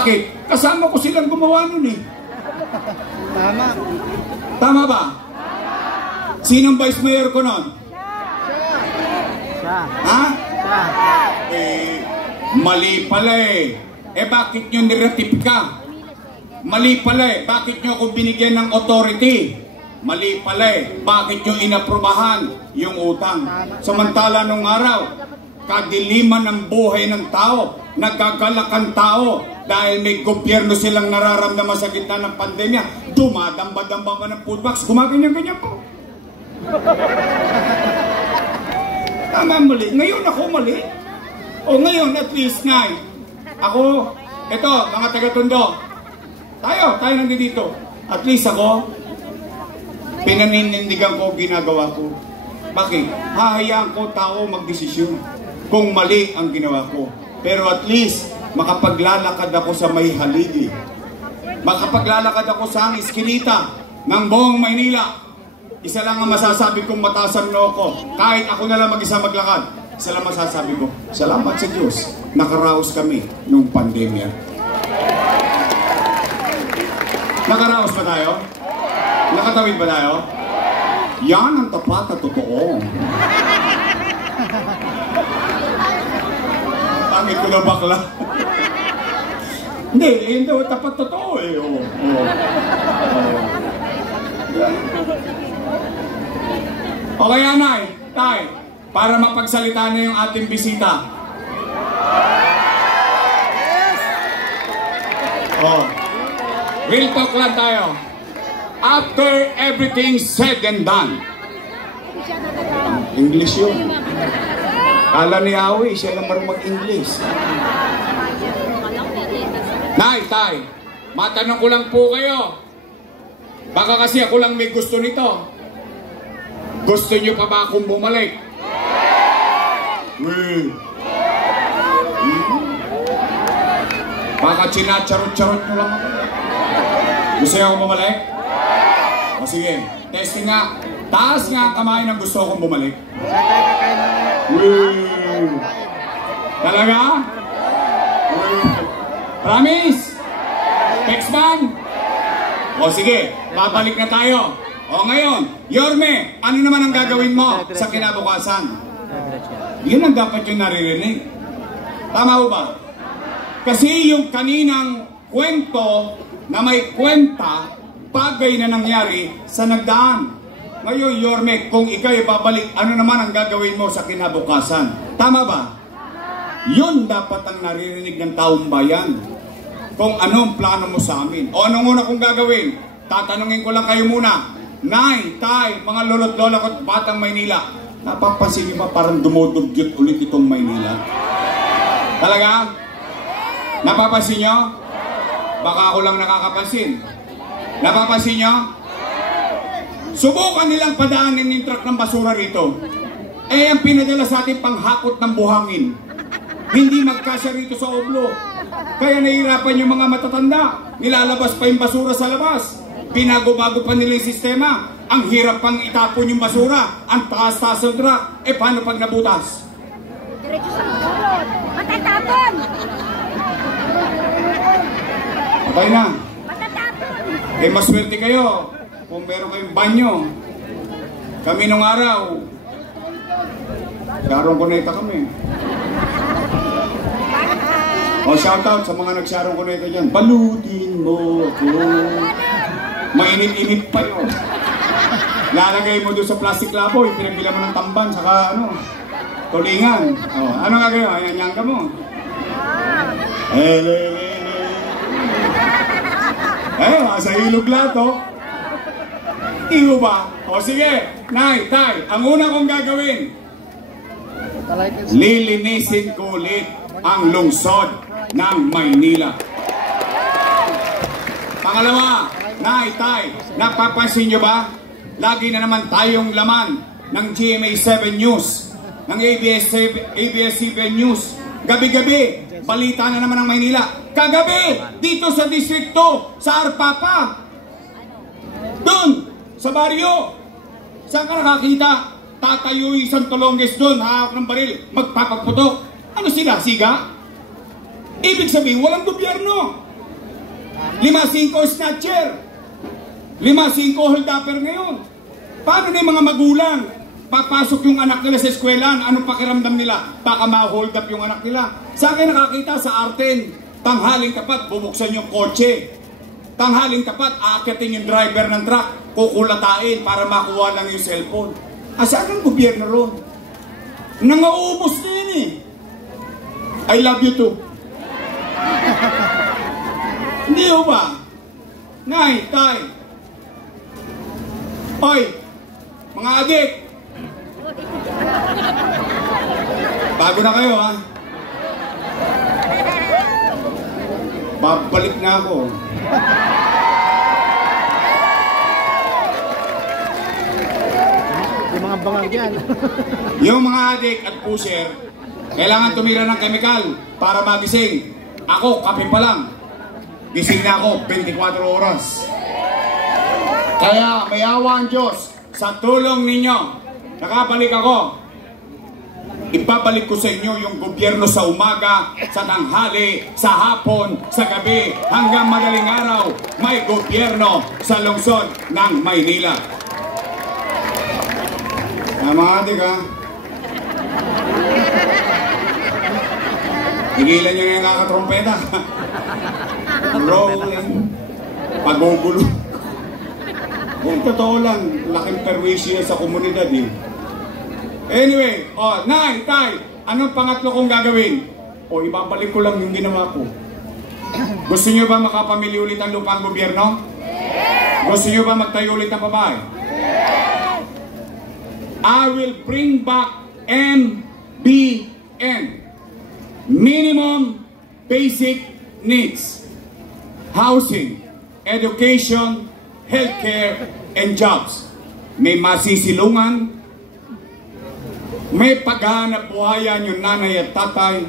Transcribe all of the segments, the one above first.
Bakit? Kasama ko silang gumawa nun eh. Tama. Tama ba? Sinong vice mayor ko nun? Siya. Ha? Siya. Mali pala eh. Bakit nyo niretifika? Mali pala eh. Bakit nyo ako binigyan ng authority? Mali pala eh. Bakit nyo inaprubahan yung utang? Samantala nung araw, kadiliman ng buhay ng tao, nagagalak ang tao dahil may gobyerno silang nararamdaman sa gitna ng pandemya, dumadamba-damba pa ng food box, gumaganyan-ganyan po. Tama, mali. Ngayon ako mali. O ngayon, at least nga, ako, ito, mga taga-Tondo, tayo nandito. At least ako, pinaninindigan ko, ginagawa ko. Bakit? Hahayaan ko tao magdesisyon kung mali ang ginawa ko. Pero at least, makapaglalakad ako sa may haligi. Makapaglalakad ako sa iskinita ng buong Maynila. Isa lang ang masasabi kong matasan no ako. Kahit ako na lang mag-isa maglakad. Isa lang masasabi ko, salamat sa Diyos. Nakaraos kami nung pandemya. Nakaraos ba tayo? Nakatawid ba tayo? Yan ang tapat at totoo. Pangit ko na bakla. Hindi, hindi. Tapat totoo eh. Okay, Anay. Tay, para mapagsalita na yung ating bisita. Real talk lang tayo. After everything said and done. English yun. Kala ni Awi, siya lang marunong mag-English. Nay, tay, matanong ko lang po kayo. Baka kasi ako lang may gusto nito. Gusto nyo pa ba akong bumalik? Baka chinacharot-charot nyo lang ako. Gusto nyo akong bumalik? O sige, testing nga. Taas nga ang kamay ng gusto akong bumalik. Talaga? Promise? Textman? O sige, babalik na tayo. O ngayon, Yorme, ano naman ang gagawin mo sa kinabukasan? Yun ang dapat yung naririnig. Tama ho ba? Kasi yung kaninang kwento na may kwenta, bagay na nangyari sa nagdaan. Ngayon, Yorme, kung ikaw'y babalik, ano naman ang gagawin mo sa kinabukasan? Tama ba? Yun dapat ang naririnig ng taong bayan. Kung anong plano mo sa amin. O anong una kong gagawin? Tatanungin ko lang kayo muna. Nay, tay, mga lolo't lola ko at batang Maynila, napapansin niyo ba parang dumudugyot ulit itong Maynila? Talaga? Napapansin niyo? Baka ako lang nakakapansin. Napapansin niyo? Subukan nilang padaanin yung truck ng basura rito. Ang pinadala sa atin panghakot ng buhangin. Hindi magkasya rito sa oblo. Kaya nahihirapan yung mga matatanda. Nilalabas pa yung basura sa labas. Binago-bago pa nila yung sistema. Ang hirap pang itapon yung basura. Ang taas-taas ng truck. Paano pag nabutas? Diretso sa bulod. Matatapon! Patay na. Matatapon! Maswerte kayo kung meron kayong banyo. Kami nung araw, Sharon Cuneta kami. Shoutout sa mga nag-Sharon Cuneta dyan. Balutin mo ako. Mainit-init pa yun. Lalagay mo doon sa plastic laboy, pinagbilan mo ng tamban, saka tulingan. Ano nga kayo? Ayan, yan ka mo. Sa ilog lato. Iyo ba? Sige, Nay, tay, ang una kong gagawin, lilinisin ko ulit ang lungsod ng Maynila. Pangalawa, Nay, tay, napapansin nyo ba? Lagi na naman tayong laman ng GMA7 News, ng ABS-CBN News. Gabi-gabi, balita na naman ng Maynila. Kagabi, dito sa distrikto, sa Arpapa, doon, sa baryo, saan ka nakakita? Tatayo isang Tolonges doon, hawak ng baril, magpapagputok. Ano sila, siga? Ibig sabihin, walang gobyerno. 5-5 snatcher. 5-5 hold-upper ngayon. Paano na yung mga magulang? Papasok yung anak nila sa eskwelahan, anong pakiramdam nila? Baka ma-hold up yung anak nila. Sa akin nakakita sa Arten, tanghaling tapat, bubuksan yung kotse. Tanghaling tapat, aakyatin yung driver ng truck, kukulatain para makuha lang yung cellphone. Saan ang gobyerno ron? Nangaubos na yun eh. I love you too. Hindi ho ba? Nay, tay. Oy, mga adik. Bago na kayo ha. Babalik na ako. Yung mga bangang dyan. Yung mga adik at pusher, kailangan tumira ng kemikal para magising. Ako, kape pa lang. Gising na ako 24 oras. Kaya may awa ang Diyos sa tulong ninyo. Nakabalik ako. Ibabalik ko sa inyo yung gobyerno sa umaga, sa tanghali, sa hapon, sa gabi, hanggang madaling araw. May gobyerno sa lungsod ng Maynila. Mga adik ha. Tigilan nyo na yung kakatrompeta. Rolling. Pagugulo. Kung totoo lang, laking perwisyo sa komunidad eh. Anyway, Nay, Tay, anong pangatlo kong gagawin? Ibabalik ko lang yung ginawa ko. Gusto nyo ba makapamili ulit ang lupang gobyerno? Gusto nyo ba magtayo ulit ng babae? I will bring back MBN. Minimum Basic Needs. Housing, education, healthcare, and jobs. May masisilungan, may paghahanap buhayan yung nanay at tatay,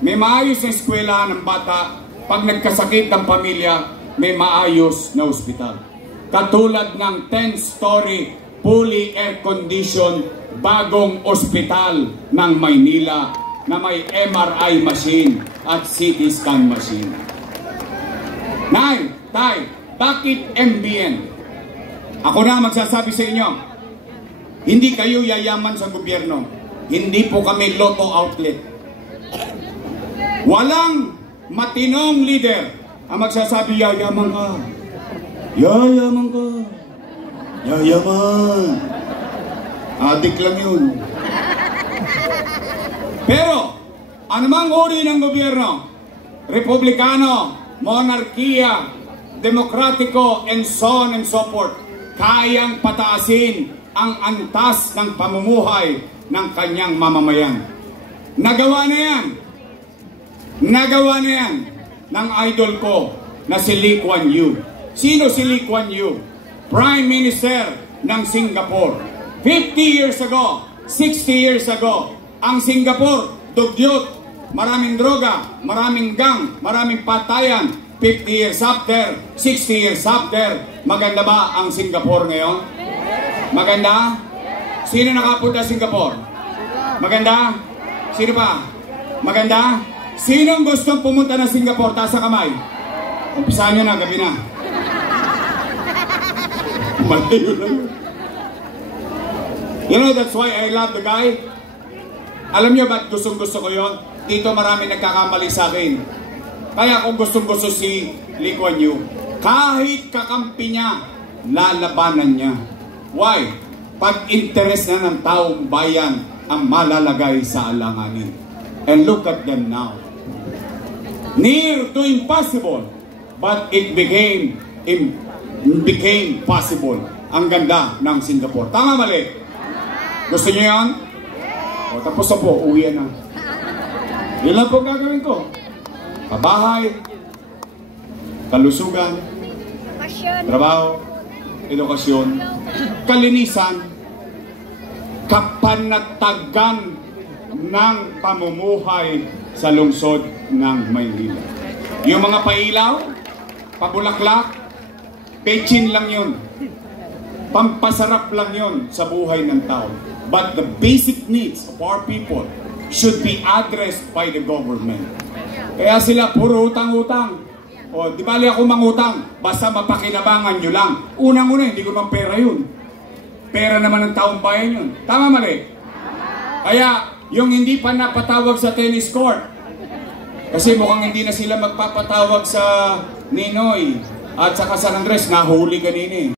may maayos na eskwelahan ng bata, pag nagkasakit ng pamilya, may maayos na ospital. Katulad ng 10-story, fully air-conditioned, bagong ospital ng Maynila na may MRI machine at CT scan machine. Nay, Tay, bakit MBN? Ako na magsasabi sa inyo, hindi kayo yayaman sa gobyerno. Hindi po kami lotto outlet. Walang matinong leader ang magsasabi, yayaman ka. Yayaman ka. Yayaman. Adik lang yun. Pero, anumang uri ng gobyerno, republikano, monarkiya, demokratiko, and so on and so forth, kayang pataasin ang antas ng pamumuhay ng kanyang mamamayan. Nagawa na yan. Nagawa na yan ng idol ko na si Lee Kuan Yew. Sino si Lee Kuan Yew? Prime Minister ng Singapore. 50 years ago, 60 years ago, ang Singapore, dugyot, maraming droga, maraming gang, maraming patayan. 50 years after, 60 years after, maganda ba ang Singapore ngayon? Maganda? Sino nakapunta sa Singapore? Maganda? Sino pa? Maganda? Sinong gustong pumunta na Singapore? Taas sa kamay. Umpisahan nyo na, gabi na. Malayo lang. You know, that's why I love the guy. Alam nyo ba't gustong-gusto ko yun? Dito marami nagkakamali sa akin. Kaya kung gustong-gusto si Lee Kuan Yew, kahit kakampi niya, lalabanan niya. Why? Pag-interes na ng taong bayan ang malalagay sa alanganin. And look at them now. Near to impossible, but it became possible. Ang ganda ng Singapore. Tama mali? Gusto niyo yan? Tapos na po, uwi na. Yun lang po gagawin ko. Kabahay, kalusugan, trabaho, edukasyon, kalinisan, kapanatagan ng pamumuhay sa lungsod ng Maynila. Yung mga pailaw, pabulaklak, pechin lang yun. Pampasarap lang yun sa buhay ng tao. But the basic needs of our people should be addressed by the government. Kaya sila puro utang-utang. O, di bali ako mangutang, basta mapakinabangan nyo lang. Unang-una, hindi ko naman pera yun. Pera naman ng taong bayan yun. Tama, mali? Kaya, yung hindi pa napatawag sa tennis court, kasi mukhang hindi na sila magpapatawag sa Ninoy at saka San Andres, nahuli kanina eh.